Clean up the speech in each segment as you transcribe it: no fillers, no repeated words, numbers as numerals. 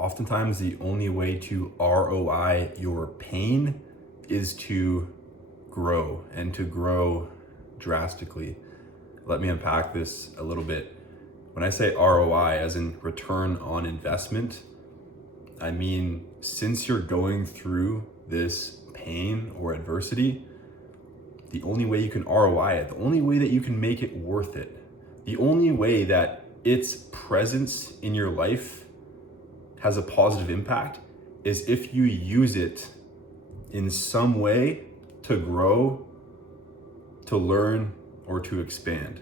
oftentimes the only way to ROI your pain is to grow, and to grow drastically. Let me unpack this a little bit. When I say ROI, as in return on investment, I mean, since you're going through this pain or adversity, the only way you can ROI it, the only way that you can make it worth it, the only way that its presence in your life has a positive impact is if you use it in some way to grow, to learn, or to expand.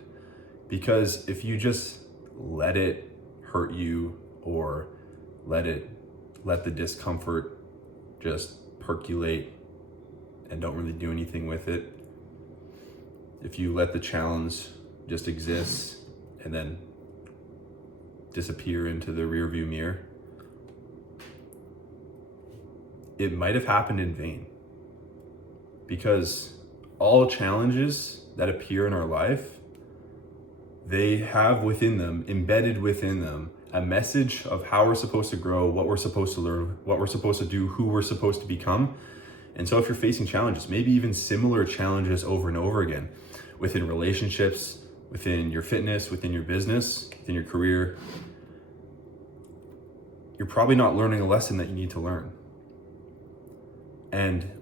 Because if you just let it hurt you, or let the discomfort just percolate and don't really do anything with it, if you let the challenge just exist and then disappear into the rearview mirror, it might have happened in vain. Because all challenges that appear in our life, they have within them, embedded within them, a message of how we're supposed to grow, what we're supposed to learn, what we're supposed to do, who we're supposed to become. And so if you're facing challenges, maybe even similar challenges over and over again, within relationships, within your fitness, within your business, within your career, you're probably not learning a lesson that you need to learn. And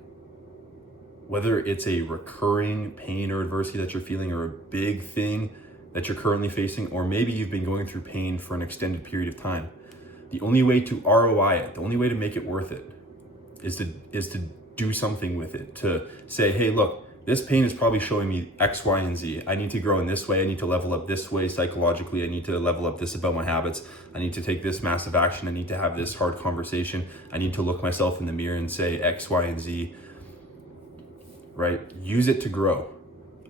whether it's a recurring pain or adversity that you're feeling, or a big thing that you're currently facing, or maybe you've been going through pain for an extended period of time, the only way to ROI it, the only way to make it worth it, is to do something with it. To say, hey, look, this pain is probably showing me X, Y, and Z. I need to grow in this way. I need to level up this way psychologically. I need to level up this about my habits. I need to take this massive action. I need to have this hard conversation. I need to look myself in the mirror and say X, Y, and Z, right? Use it to grow.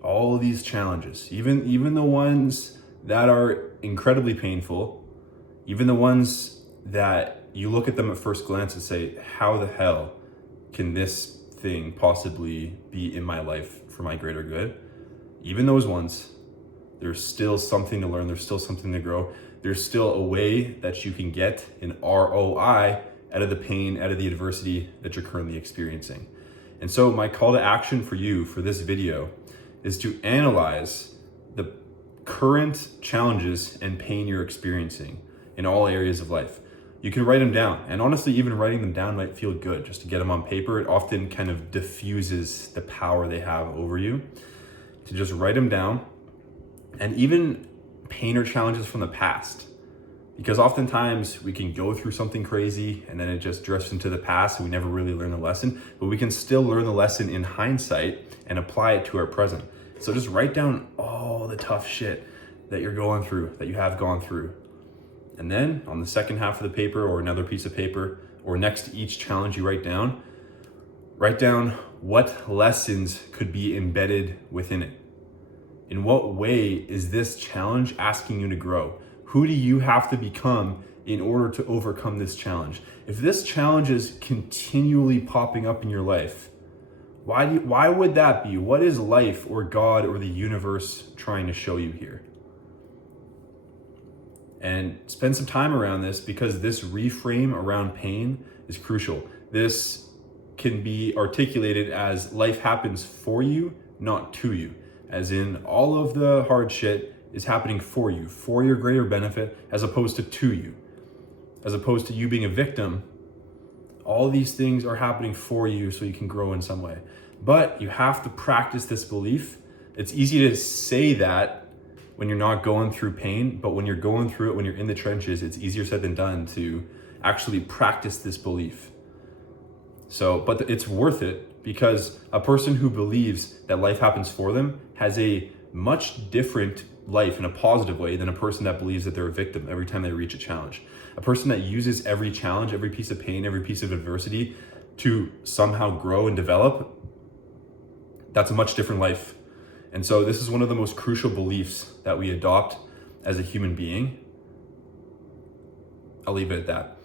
All of these challenges, even the ones that are incredibly painful, even the ones that you look at them at first glance and say, how the hell can this thing possibly be in my life for my greater good? Even those ones, there's still something to learn. There's still something to grow. There's still a way that you can get an ROI out of the pain, out of the adversity that you're currently experiencing. And so my call to action for you for this video is to analyze the current challenges and pain you're experiencing in all areas of life. You can write them down, and honestly, even writing them down might feel good just to get them on paper. It often kind of diffuses the power they have over you. To just write them down, and even pain or challenges from the past. Because oftentimes we can go through something crazy and then it just drifts into the past and we never really learn the lesson, but we can still learn the lesson in hindsight and apply it to our present. So just write down all the tough shit that you're going through, that you have gone through. And then on the second half of the paper, or another piece of paper, or next to each challenge you write down what lessons could be embedded within it. In what way is this challenge asking you to grow? Who do you have to become in order to overcome this challenge? If this challenge is continually popping up in your life, why would that be? What is life or God or the universe trying to show you here? And spend some time around this, because this reframe around pain is crucial. This can be articulated as life happens for you, not to you. As in, all of the hard shit is happening for you, for your greater benefit, as opposed to you. As opposed to you being a victim, all these things are happening for you so you can grow in some way. But you have to practice this belief. It's easy to say that when you're not going through pain, but when you're going through it, when you're in the trenches, it's easier said than done to actually practice this belief. So, but it's worth it, because a person who believes that life happens for them has a much different life in a positive way than a person that believes that they're a victim every time they reach a challenge. A person that uses every challenge, every piece of pain, every piece of adversity to somehow grow and develop, that's a much different life. And so this is one of the most crucial beliefs that we adopt as a human being. I'll leave it at that.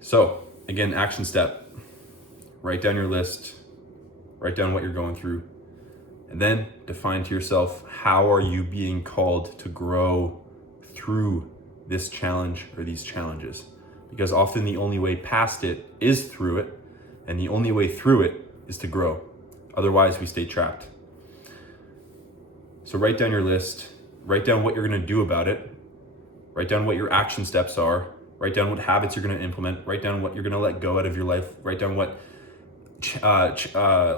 So again, action step, write down your list, write down what you're going through, and then define to yourself, how are you being called to grow through this challenge or these challenges? because often the only way past it is through it, and the only way through it is to grow. Otherwise, we stay trapped. So write down your list, write down what you're gonna do about it, write down what your action steps are, write down what habits you're gonna implement, write down what you're gonna let go out of your life, write down what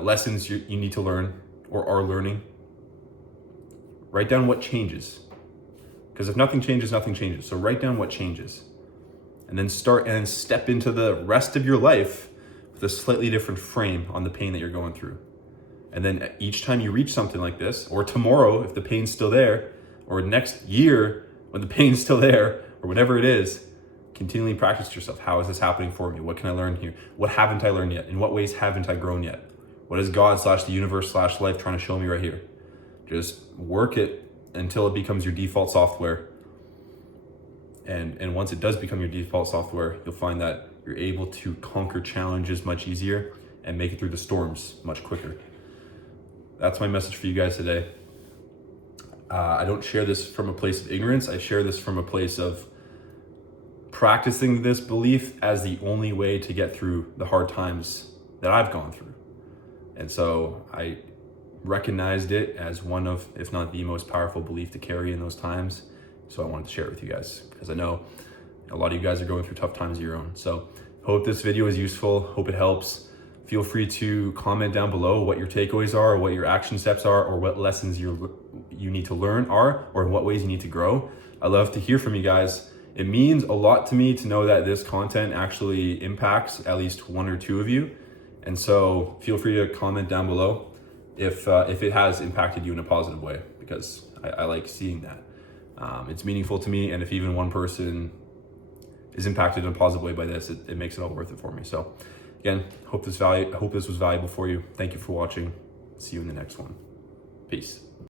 lessons you need to learn or are learning. Write down what changes. Because if nothing changes, nothing changes. So write down what changes. And then step into the rest of your life with a slightly different frame on the pain that you're going through. And then each time you reach something like this, or tomorrow if the pain's still there, or next year when the pain's still there, or whatever it is, continually practice yourself. How is this happening for me? What can I learn here? What haven't I learned yet? In what ways haven't I grown yet? What is God / the universe / life trying to show me right here? Just work it until it becomes your default software. And once it does become your default software, you'll find that you're able to conquer challenges much easier and make it through the storms much quicker. That's my message for you guys today. I don't share this from a place of ignorance. I share this from a place of practicing this belief as the only way to get through the hard times that I've gone through. And so I recognized it as one of, if not the most powerful belief to carry in those times. So I wanted to share it with you guys because I know a lot of you guys are going through tough times of your own. So hope this video is useful. Hope it helps. Feel free to comment down below what your takeaways are, what your action steps are, or what lessons you need to learn are, or in what ways you need to grow. I love to hear from you guys. It means a lot to me to know that this content actually impacts at least one or two of you. And so feel free to comment down below if it has impacted you in a positive way, because I like seeing that. It's meaningful to me, and if even one person is impacted in a positive way by this, it makes it all worth it for me. So again, hope this was valuable for you. Thank you for watching. See you in the next one. Peace.